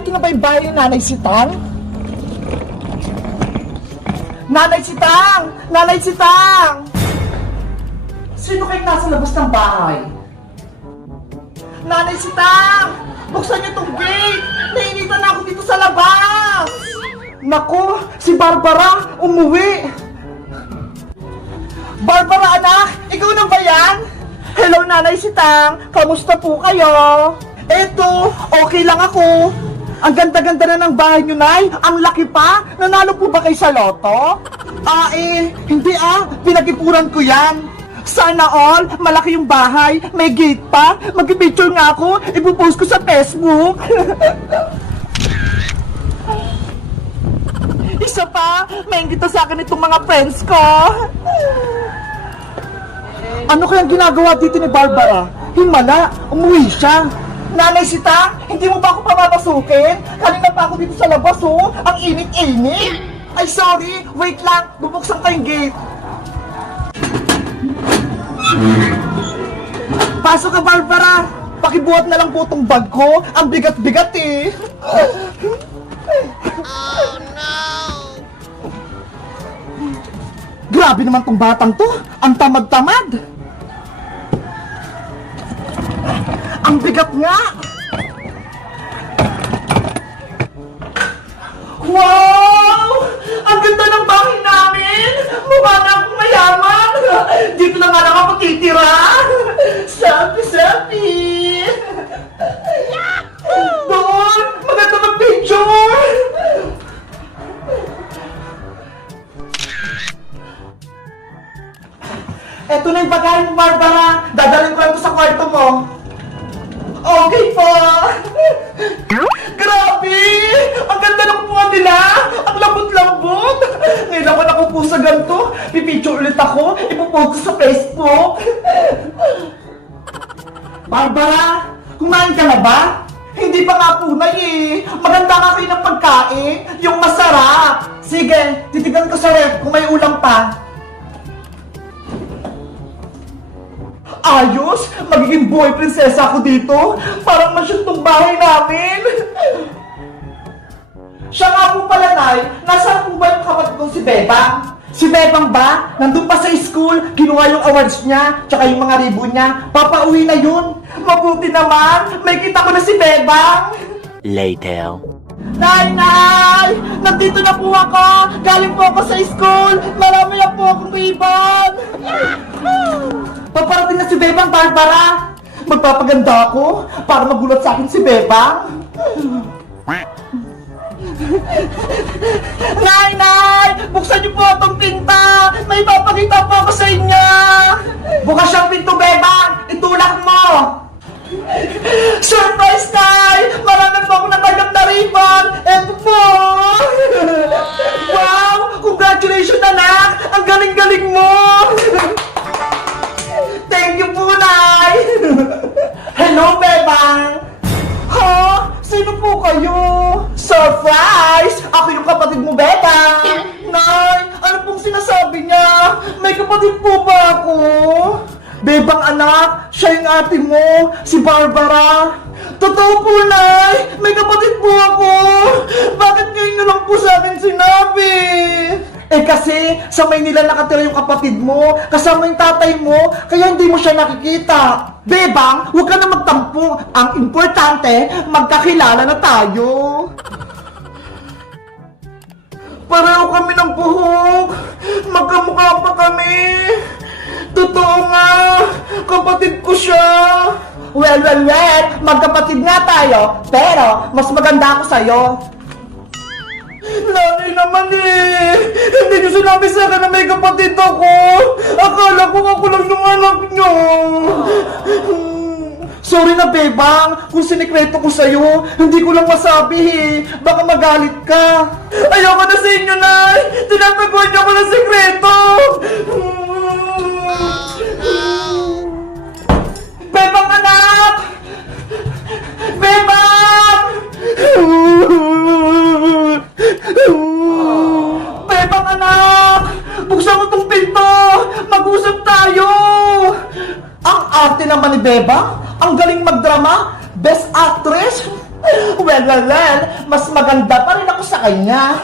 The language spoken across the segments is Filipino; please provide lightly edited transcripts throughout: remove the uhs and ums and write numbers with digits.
Eto na ba yung bahay ni Nanay Sitang? Nanay Sitang! Nanay Sitang! Sino kayong nasa labas ng bahay? Nanay Sitang! Buksan niyo tong gate! Nainitan ako dito sa labas! Naku! Si Barbara! Umuwi! Barbara, anak! Ikaw na ba yan? Hello, Nanay Sitang! Kamusta po kayo? Eto, okay lang ako. Ang ganda-ganda na ng bahay nyo, Nay. Ang laki pa. Nanalo po ba kayo sa loto? Hindi Pinag-ipuran ko yan. Sana all, malaki yung bahay. May gate pa. Mag-picture nga ako. Ipopost ko sa Facebook. Isa pa, may ingita sa akin itong mga friends ko. Ano kayang ginagawa dito ni Barbara? Himala, umuwi siya. Nanay Sita, hindi mo ba ako papapasukin? Kanina pa ako dito sa labas, oh. Ang init-init. Ay, sorry. Wait lang. Bubuksan ko yung gate. Pasok ka, Barbara. Pakibuhat na lang po tong bag ko. Ang bigat-bigat, eh. Oh, no! Grabe naman tong batang to. Ang tamad-tamad. Ang bigat nga! Wow! Ang ganda ng bahay namin! Mukha na akong mayaman! Dito na nga lang ako titira! Selfie! Doon! Maganda mag-picture! Eto na yung bagay mo, Barbara! Dadalhin ko lang ito sa kwarto mo! Okay po! Grabe! Ang ganda ng buwan nila! Ang lambot-lambot! Ngayon ako nakupo sa ganito. Pipicture ulit ako. Ipopost ko sa Facebook. Barbara! Kumain ka na ba? Hindi pa nga po, Nay, eh. Maganda nga kayo ng pagkain. Yung masarap. Sige, titigan ko sa ref kung may ulam pa. Ayos! Magiging boy prinsesa ako dito! Parang masyong tong bahay namin! Siya nga po pala, Nay, nasaan po ba yung kapatid kong si Bebang? Si Bebang ba? Nandun pa sa school, kinuha yung awards niya, tsaka yung mga ribbon niya, papauwi na yun! Mabuti naman! May kita ko na si Bebang! Later. Nay! Nay! Nandito na po ako! Galing po ako sa school! Marami na po akong ribbon! Paparating na si Bebang, Barbara! Magpapaganda ako para magulat sa akin si Bebang! Nay! Nay! Buksan niyo po itong pinta! May papakita po ako sa inyo! Bukas siyang pinto, Bebang! Itulak mo! Surprise, Nay! Marami po akong natagap na ribbon! Eto po! Wow! Congratulations, anak! Ang galing-galing mo! Thank you po, Nay! Hello, Bebang! Ha? Sino po kayo? Surprise! Ako yung kapatid mo, Bebang! Nay! Ano pong sinasabi niya? May kapatid po ba ako? Bebang, anak! Siya yung ate mo! Si Barbara! Totoo po, Nay! May kapatid po ako! Bakit ngayon na lang po sa akin sinabi? Eh kasi, sa Maynila nakatira yung kapatid mo, kasama yung tatay mo, kaya hindi mo siya nakikita. Bebang, huwag ka na magtampo. Ang importante, magkakilala na tayo. Pareho kami ng buhok. Magkamukha pa kami. Totoo nga, kapatid ko siya. Well, magkapatid nga tayo, pero mas maganda ako sa'yo. Nanay naman eh! Hindi niyo sinabi sa akin na may kapatid ako! Akala ko ako lang yung anak niyo! Sorry na, Bebang! Kung sinikreto ko sa'yo, hindi ko lang masabi eh! Baka magalit ka! Ayoko na sa inyo, Nay! Tinataguan niyo ko ng sikreto! Bebang, anak! Bebang! Bebang, anak! Buksan mo tong pinto! Mag-usap tayo! Ang arte naman ni Bebang! Ang galing magdrama! Best Actress? Well, mas maganda pa rin ako sa kanya.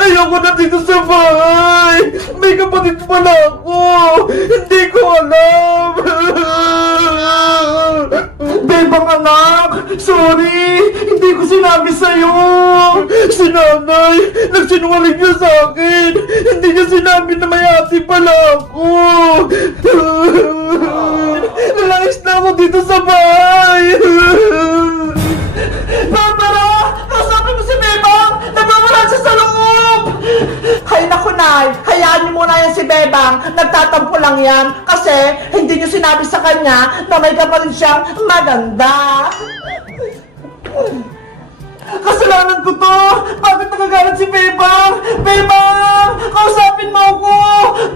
Ayoko na dito sa bahay. May kapatid pala ako. Hindi ko alam. Bebang anak, sorry. Hindi ko sinabi sa'yo. Si nanay, nagsinungaling niya sa akin. Hindi niya sinabi na may ate pala ako. Nalayas na ako dito sa bahay. Barbara! Kausapin mo si Bebang! Nagmamala siya sa loob! Hay naku, Nay! Hayaan niyo muna yan si Bebang. Nagtatampo lang yan kasi hindi niyo sinabi sa kanya na may kapatid siyang maganda. Kasalanan ko to! Bakit nagagalit si Bebang? Bebang! Kausapin mo ako!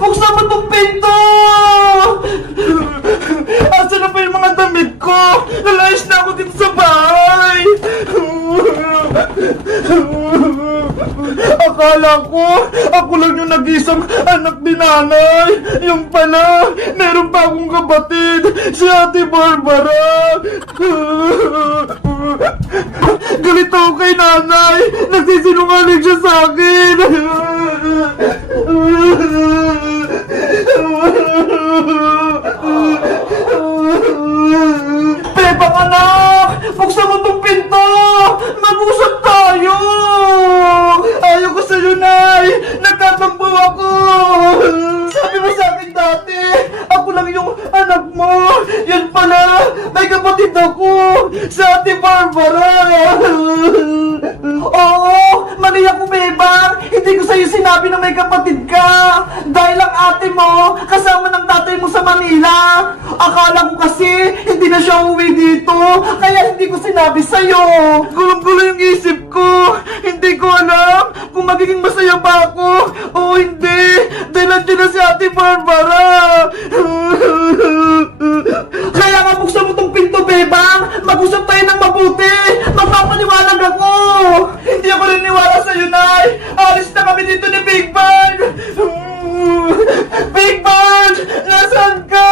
Buksan mo tong pinto! Asa na pa yung mga damit ko? Nalayas na ako dito sa bahay! Akala ko, ako lang yung nag-isang anak ni nanay. Yung pala, meron pa akong kapatid, si Ate Barbara. Galit ako kay nanay. Nagsisinungaling siya sa akin. Bebang anak! Buksan mo tong pinto! Mag-usap tayo! Ayaw ko sa'yo, Nay! Nagtatampo ako! Sabi mo sa akin dati, ako lang yung anak mo! Yan pala, may kapatid ako! Sa Ate Barbara! Oo! Mali ako, Bebang! Hindi ko sa'yo sinabi na may kapatid ka! Dahil ang ate mo, kasama ng tatay mo sa Manila! Akala ko kasi, hindi na siya uwi dito! Kaya hindi ko sinabi sa'yo! Gulong-gulo yung isip ko! Hindi ko alam kung magiging masaya ba ako o hindi! Dahil nandiyan na si Ate Barbara! Kaya nga buksan mo tong pinto, Bebang! Mag-usap tayo ng mabuti! Magpapaliwanag ako! Hindi ako niniwala sa'yo, Nay! Alis na kami dito ni Big Bird! Big Bird! Nasaan ka?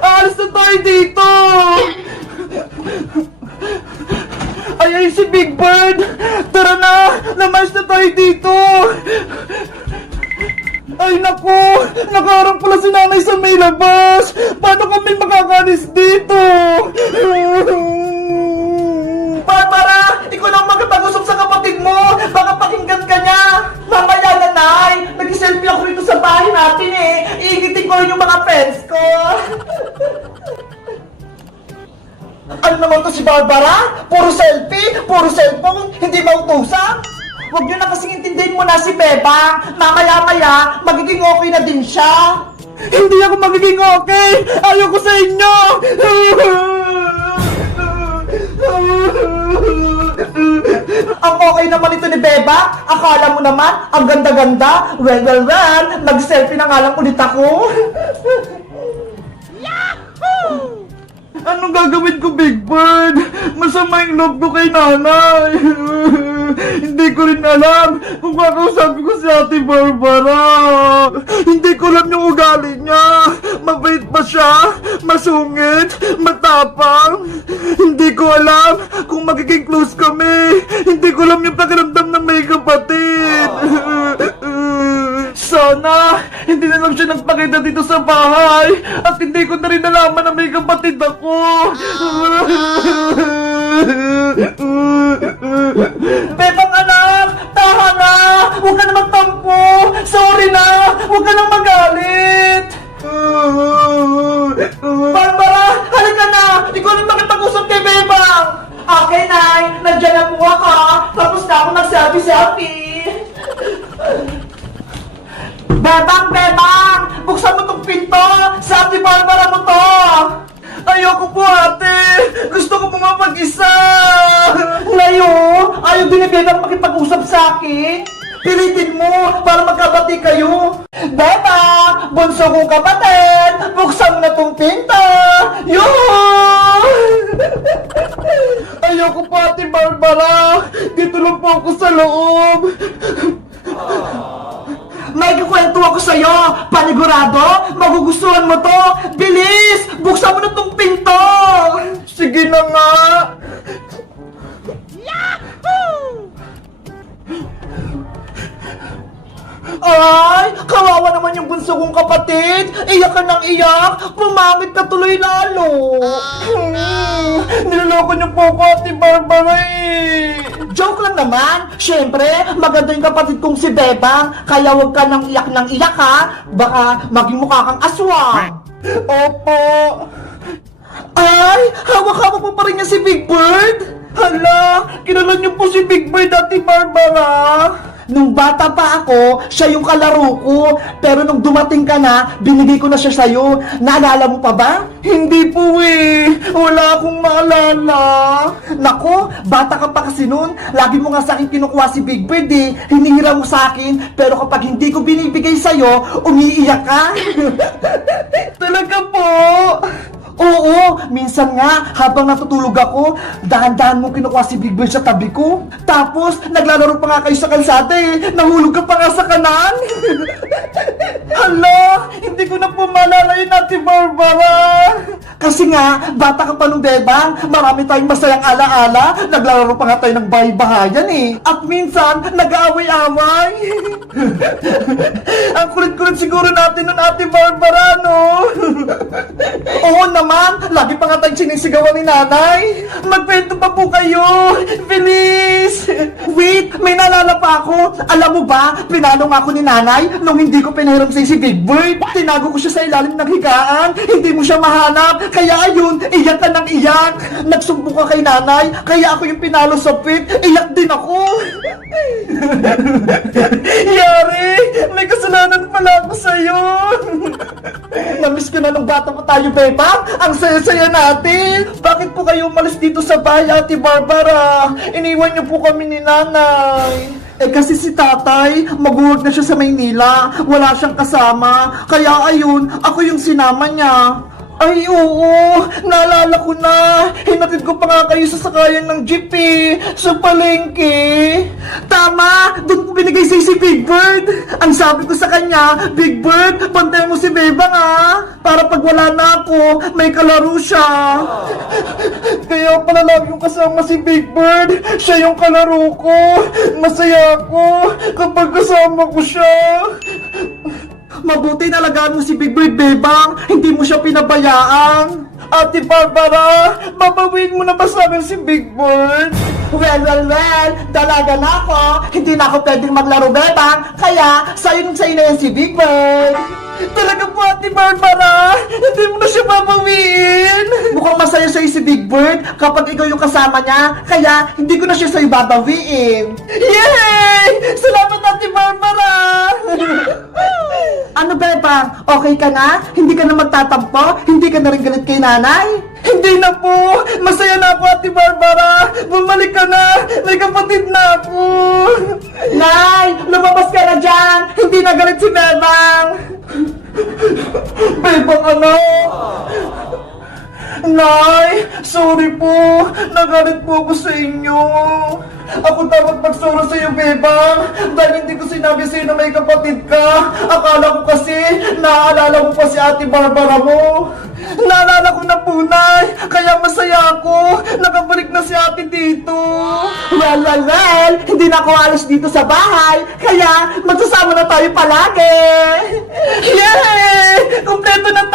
Alis na tayo dito! Ay, si Big Bird! Tara na! Lamas na tayo dito! Ay naku! Nakaharap pala si nanay sa may labas! Paano kami makakalis dito? Barbara! Ikaw lang magkapag-usap sa kapatid mo! Baka pakinggan ka niya! Mamaya na, Nay! Nag-selfie ako rito sa bahay natin eh! Iingitin ko rin yung mga friends ko! Ano naman to si Barbara? Puro selfie, puro cellphone, hindi mautusan? Huwag niyo na kasing intindihin mo na si Bebang. Mamaya-maya, magiging okay na din siya. Hindi ako magiging okay! Ayoko sa inyo! Ang okay naman ito ni Bebang. Akala mo naman, ang ganda-ganda. Well, mag-selfie na nga lang ulit ako. Anong gagawin ko, Big Bird? Masama yung loob ko kay nanay. Hindi ko rin alam kung kakausapin ko si Ate Barbara. Hindi ko alam yung ugali niya. Mabait ba siya? Masungit? Matapang? Hindi ko alam kung magiging close kami. Hindi ko alam yung pakiramdam ng may kapatid. Sana, hindi na lang siya nagpakita dito sa bahay at hindi ko na rin nalaman na may kapatid ako. Bebang anak, taha na! Huwag ka na magtampo! Sorry na! Huwag ka nang magalit! Barbara, halika na! Ikaw rin makipag-usap kay Bebang! Okay, Nay! Nandiyan na po ako! Tapos na ako nag-selfie-selfie! Bebang! Buksan mo tong pinto! Sa Ate Barbara mo to! Ayoko po, ate! Gusto ko po mapag-isa! Ngayon, ayaw din ni Bebang makipag-usap sa akin? Pilitin mo para magkabati kayo! Bebang! Bunso kong kapatid! Buksan mo na tong pinto! Yun! Ayoko po, Ate Barbara! Dito lang po ako sa loob! May kukwento ako sa'yo! Panigurado, magugustuhan mo to! Bilis! Buksan mo na tong pinto! Sige na nga! Ay! Kawawa naman yung bunso kong kapatid! Iyak ka ng iyak! Pumangit ka tuloy lalo! Niloloko niyo po ko, Ate Barbara eh! Joke lang naman! Siyempre, maganda yung kapatid kong si Bebang, kaya huwag ka nang iyak ng iyak ha! Baka maging mukha kang aswang! Opo! Ay! Hawak-hawak mo pa rin niya si Big Bird! Hala! Kilala niyo po si Big Bird, Ate Barbara! Nung bata pa ako, siya yung kalaro ko. Pero nung dumating ka na, binigay ko na siya sa'yo. Naalala mo pa ba? Hindi po eh. Wala akong maalala. Nako, bata ka pa kasi nun. Lagi mo nga sa akin kinukuha si Big Bird eh. Hinihira mo sa akin. Pero kapag hindi ko binibigay sa'yo, umiiyak ka. Talaga po? Oo, minsan nga, habang natutulog ako, dahan-dahan mo kinukuha si Big Bird sa tabi ko. Tapos, naglalaro pa nga kayo sa kalsada eh. Nahulog ka pa nga sa kanan. Hala, hindi ko na po maalala yun, Ate Barbara. Kasi nga, bata ka pa nung Bebang, marami tayong masayang ala-ala. Naglalaro pa nga tayo ng bahay-bahayan eh. At minsan, nag-aaway-away. Ang kulit-kulit siguro natin nun, Ate Barbara, no? Oo naman, lagi pa nga tayong sinisigawan ni nanay. Magkwento pa po kayo. Bilis! Wait, may naalala pa ako. Alam mo ba, pinalo nga ako ni nanay nung hindi ko pinahiram sa'yo si Big Bird. Tinago ko siya sa ilalim ng higaan. Hindi mo siya mahanap. Kaya ayun, iyak ka ng iyak. Nagsumbo ka kay nanay, kaya ako yung pinalo sa pit. Iyak din ako. Yari, may kasalanan pala ako sa'yo. Namiss ko na nung bata pa tayo, Bebang. Ang saya-saya natin. Bakit po kayo umalis dito sa bahay, Ate Barbara? Iniwan niyo po kami ni nanay. Eh kasi si tatay, mag-work na siya sa Maynila. Wala siyang kasama. Kaya ayun, ako yung sinama niya. Ay, oo! Naalala ko na! Hinatid ko pa nga kayo sa sakayan ng jeep eh! Sa palengke! Tama! Doon ko binigay sa'yo si Big Bird! Ang sabi ko sa kanya, Big Bird, bantayan mo si Bebang ah! Para pag wala na ako, may kalaro siya! Kaya pala lagi yung kasama si Big Bird! Siya yung kalaro ko! Masaya ako kapag kasama ko siya! Mabuti nalagaan mo si Big Bird, Bebang. Hindi mo siya pinabayaan. Ate Barbara, babawiin mo na ba sa akin si Big Bird? Well, dalaga na ako. Hindi na ako pwedeng maglaro, Bebang. Kaya, sa'yo na yan si Big Bird. Talaga po, Ate Barbara. Hindi mo na siya babawiin. Mukhang masaya sa'yo si Big Bird kapag ikaw yung kasama niya. Kaya, hindi ko na siya sa'yo babawiin. Yay! Salamat, Ate Barbara! Ano, Bebang? Okay ka na? Hindi ka na magtatampo? Hindi ka na rin galit kay nanay? Hindi na po! Masaya na ako, Ate Barbara! Bumalik ka na! May kapatid na ako! Nay! Lumabas ka na dyan! Hindi na galit si Bebang! Bebang, anak! Nay! Sorry po! Nagalit po ako sa inyo! Ako dapat magsuro sa iyo, Bebang, dahil hindi ko sinabi sa'yo na may kapatid ka. Akala ko kasi, naaalala mo pa si Ate Barbara mo. Naalala ko na po, Nay, kaya masaya ako. Nakabalik na si Ate dito. Well, hindi na ako alis dito sa bahay, kaya magsasama na tayo palagi. Yay! Kompleto na